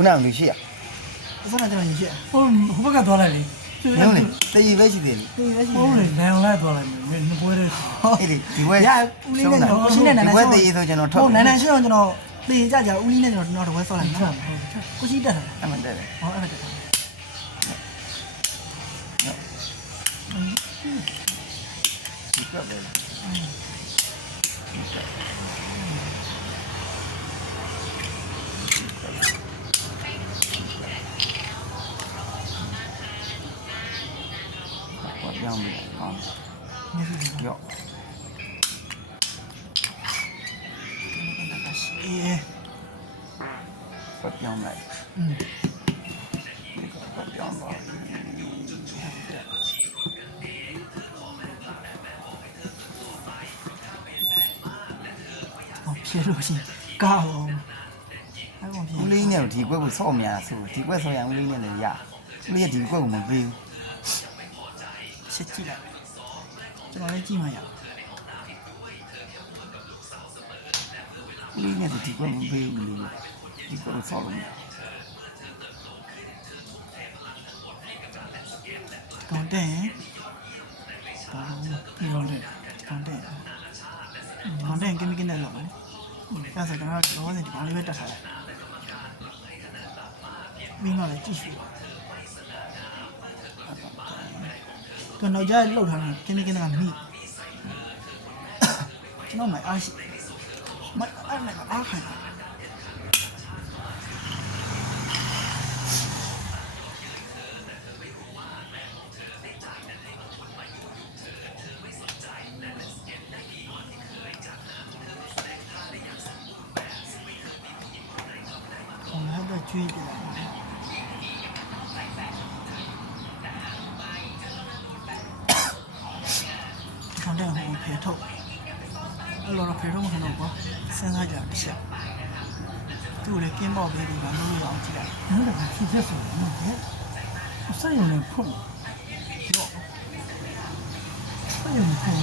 姑娘回去呀？我上哪地方回去？我我不敢多来哩。没有嘞，在医院去的。在医院去的。我奶奶多来，没没不会的。哎的，奶奶。呀，屋里奶奶，现在奶奶。奶奶在医院就弄脱。我奶奶身上就弄，那一家家屋里奶奶就弄着我烧了。是啊，不是的。俺们这的。哦，俺们这的。嗯。嗯。你这边。嗯。 ပြောင်းလိုက်อืมဘာပြောင်းသွားဟောဖြေလို့ရှိကောက်အောင်အဲ့ကောင်ဖြေဦးလေးနဲ့ဒီကွက်ကိုဆော့မြာဆိုဒီကွက်ဆော့ရဦးလေးနဲ့လည်းရဦးလေးကဒီကွက်ကိုမပေးဘူးချက်ကြည့်လိုက်ကျွန်တော်လည်းကြည့်မှရဦးလေးနဲ့ဒီကွက်မပေးဘူးလေ ဒီကွက်ကိုဆော့လို့ကောင်တဲ့ဘာဒီလိုလေကောင်တဲ့ကောင်တဲ့ကင်းကင်းနဲ့လောက်ပါလေအဲ့ဆိုကျွန်တော်တော့ဒီကောင်လေးပဲတက်ထားလိုက်ပြီးမှလည်းကြည့်ရှုကျွန်တော်ကြားလောက်ထားတယ်ကင်းကင်းကမိကျွန်တော်မအားရှိမအားနဲ့အားခိုင်းတာ ကျွေးပြလာတာခံတဲ့ဟိုဖေထုတ်အဲ့လိုတော့ဖေထုတ်မှတော့ပေါ့စဉ်းစားကြတစ်ချက်သူ့လည်းကင်းပေါက်ပေးပြီးမှလုပ်ရအောင်ကြည့်လိုက်ဟုတ်တယ်ဖြစ်ဖြစ်ဆိုတော့ဟဲ့အဆိုင်ရုံနဲ့ဖုန်းတော့ဆိုင်ရုံနဲ့ဖုန်း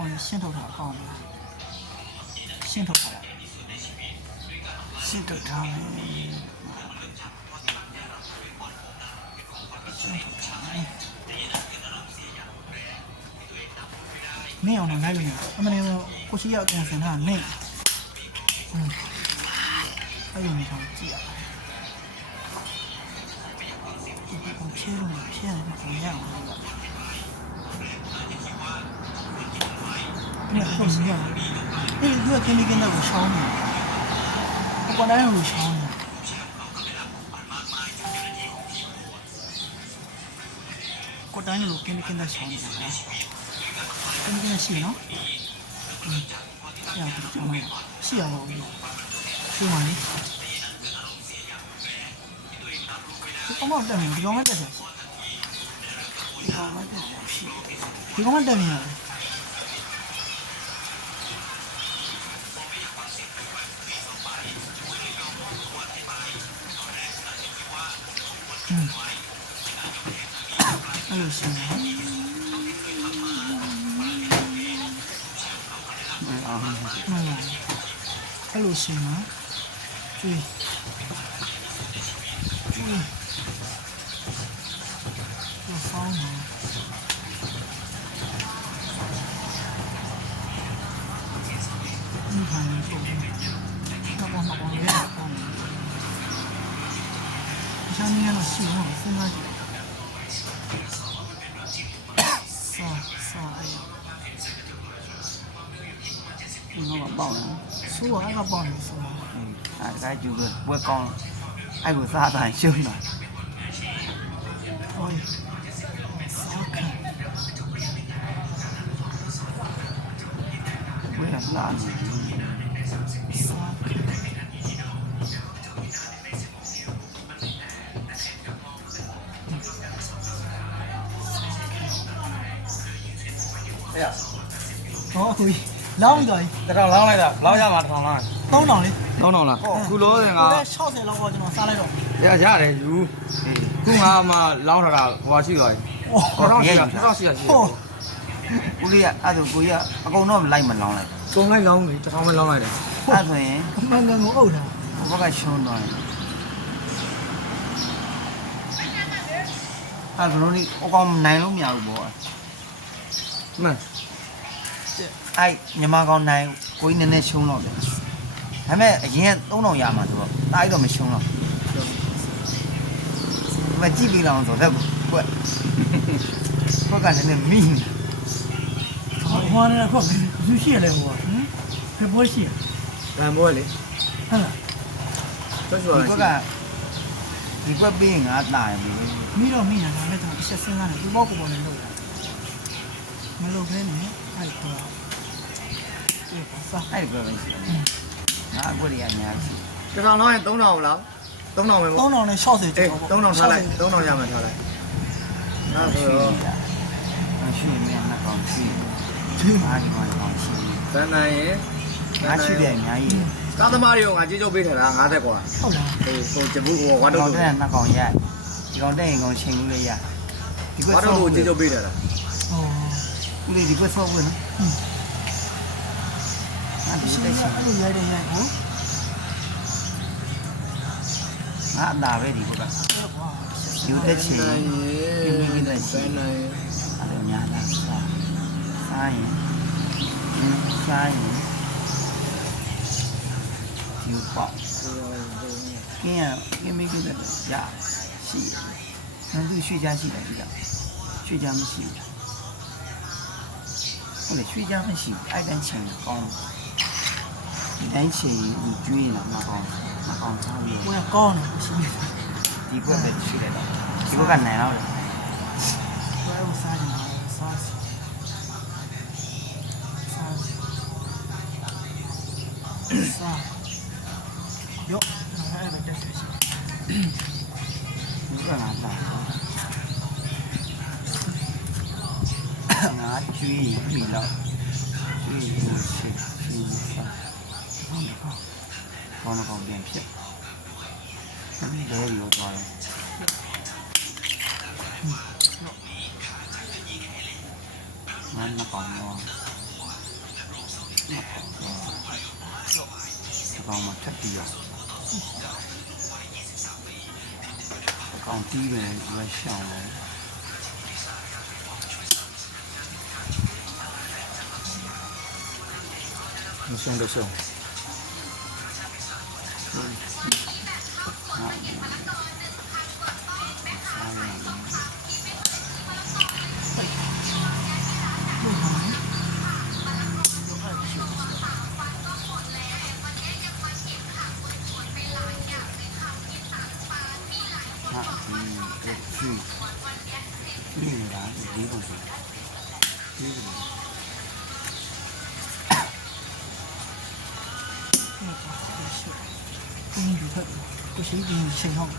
放新头条上的，新头条，新头条，新头条，没有了，哪个呢？他们那个呼吸药公司那没，嗯，还有那啥子呀？我骗了，骗了，怎么？那好吃呀！哎，如果给你给那个烧呢，我本来有烧呢。我当然有给你给那烧呢，给你给那洗呢。嗯，呀，什么呀？洗呀，我洗完了。我冇得面，你讲乜得面？你讲乜得面？你讲乜得面？ အာမှန်ပါအဲ့လိုရှင်နော်ကျွေးကျွေးတော့ဖောင်းနော်ဒီဟာနေပုံတော့ဘာမှမလုပ်ရအောင်ဒီချမ်းနေရတော့ရှိတော့စဉ်းစားကြည့် bảo là xua hay là bỏ xua à, cái chú vừa vừa con. Anh vừa ra tại chương rồi? Thôi ok vừa là Yeah. Oh, oui. လာနေစာခံအဲ့ဟောဟိုလောင်းတော်တထောင်လောင်းလိုက်တာလောင်းရမှာတထောင်လောင်း3000လေးဟ3000လားခုလောဆယ်က60လောက်တော့ကျွန်တော်စားလိုက်တော့ရရတယ်ယူခုငါမှလောင်းထားတာဟိုရှိသွားပြီ1800 1800ရှိတယ်ဟိုဦးလေးကအဲ့ဒါကိုကြီးကအကုန်တော့လိုက်မလောင်းလိုက်ကုန်းလိုက်လောင်းပြီတစ်ထောင်ပဲလောင်းလိုက်တယ်အဲ့ဆိုရင်အမှန်ကန်ကိုအုပ်တာဘက်ကရှုံးတော့ရင်အဲ့ဒါလို့ဒီအကောင်နိုင်လို့မရဘူးပေါ့ မှန် အဲ့ညီမကောင်နိုင်ကိုကြီးနည်းနည်းရှုံးတော့တယ်ဒါပေမဲ့အရင်က3000ရမှာဆိုတော့တားတော့မရှုံးတော့မကြည့်ပြီးလောင်းဆိုတော့ကွက်ကွက်ကလည်းနည်းမိနေဟိုကနေတော့သူရှိရတယ်ဟိုကဟမ်ဖေပေါ်ရှိဗန်ဘိုးလေဟဲ့လားဆွတ်ဒီဆွတ်ကွက်ကဒီကွက်ပြီးရင်ငါတာရင်ပြီမိတော့မိနေတာဒါပေမဲ့ကျွန်တော်အချက်စဉ်းစားတယ်ဒီဘောက်ကိုပေါ်နေလို့မလုပ်ခဲနဲ့အဲ့တော့ဒီပါစား အဲ့ဒီကွက်ပဲရှိတယ်ငါအကွက်တွေကအများကြီးတစ်ထောင်တော့ရင်3000လား3000ပဲပေါ့3000နဲ့60ကျော်အေး3000ထားလိုက်3000ရမှထားလိုက်အဲ့ဆိုတော့ရှိနေမှာကောင်ရှိအားဒီကောင်ကောင်ရှိဗန်နိုင်ရင်ငါရှိတယ်အများကြီးကားသမားတွေကိုငါကြေးကျုပ်ပေးထားတာ50ကွာဟုတ်လားဟိုဟိုဂျပူဟိုဝါဒီတော့ကောင်လို့တဲ့နှစ်ကောင်ရိုက်ဒီကောင်တဲ့ရင်ကောင်ချိန်လို့လည်းရဒီကွက်ဝါဆော့တော့ဖို့လို့ကြေးကျုပ်ပေးထားတာဟောဦးလေးဒီကွက်ဆော့ဖို့နော် 钱。啊，大伟的不吧？有得钱，有没有得钱？哎呀，那啥，啥呀？嗯，有宝。有没有得钱？呀，是。那都是血浆洗的，血浆没洗。我嘞，血浆没洗，爱干钱，搞。 ဒီပေါ့ကင်းရကင်းမေးကြည့်တယ်ရရှိနန်းသူရွှေချားရှိတယ်ဒီကရွှေချားမရှိဘူးဟုတ်လေရွှေချားမရှိဘူးအဲ့တန်းချင်ကောင်းဒီတိုင်းချင်ဒီကျွေးလာမကောင်းမကောင်းစားလို့ဘယ်ကောင်းလဲရှိတယ်ဒီဘက်ပဲရှိတယ်တော့ဒီဘက်ကနိုင်တော့တယ်ဘယ်ဥစားနေတာစားစီစားစားယောအဲ့ဒါတက်ရှိဒီကငါတာငါကျွေးပြီတော့ကျွေးလို့ရှိရှိစား không được không con nó còn đèn chết hắn rơi vô rồi mà nó còn ngon nó còn ngon nó còn mặt chất gì vậy còn tí về về sau này Não sei onde eu. 跟住佢，佢死變四空，呢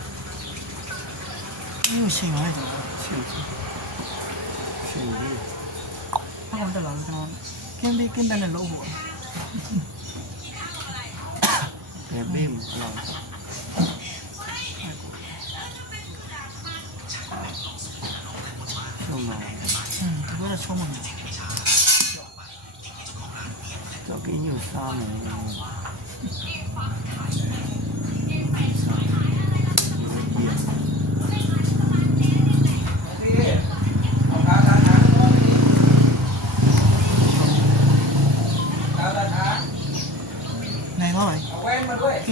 個四位喺度，四四位，不過得兩個，驚啲驚緊係老虎，入邊唔夠。嗰隻聰明，就幾要三嚟嘅。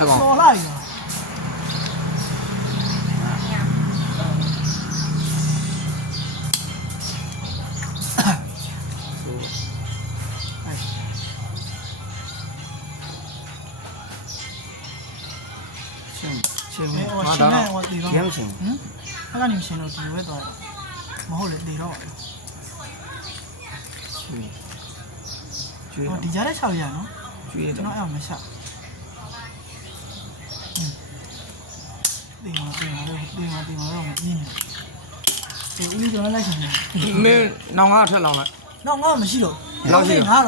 အကောင်စော်လိုက်ရောဆိုရှင်အဲဘူးဟိုရှင်နဲ့ဟိုတေတော့ရမ်းရှင်ဟမ်အဲ့ကနေရှင်တော့ဒီဝဲသွားတယ်မဟုတ်လေတေတော့ကျွေးဟိုဒီကြားတဲ့6ရနော်ကျွေးကျွန်တော့တော်အဲ့အောင်မရှ တေမှာတေမှာတော့တေမှာတေမှာတော့မင်းနေတေဦးလေးကျွန်တော်လိုက်ရှင်တယ်မင်းနောင်ကထက်လောင်လိုက်တော့ငါမရှိတော့ငါတော့ရှင်ထား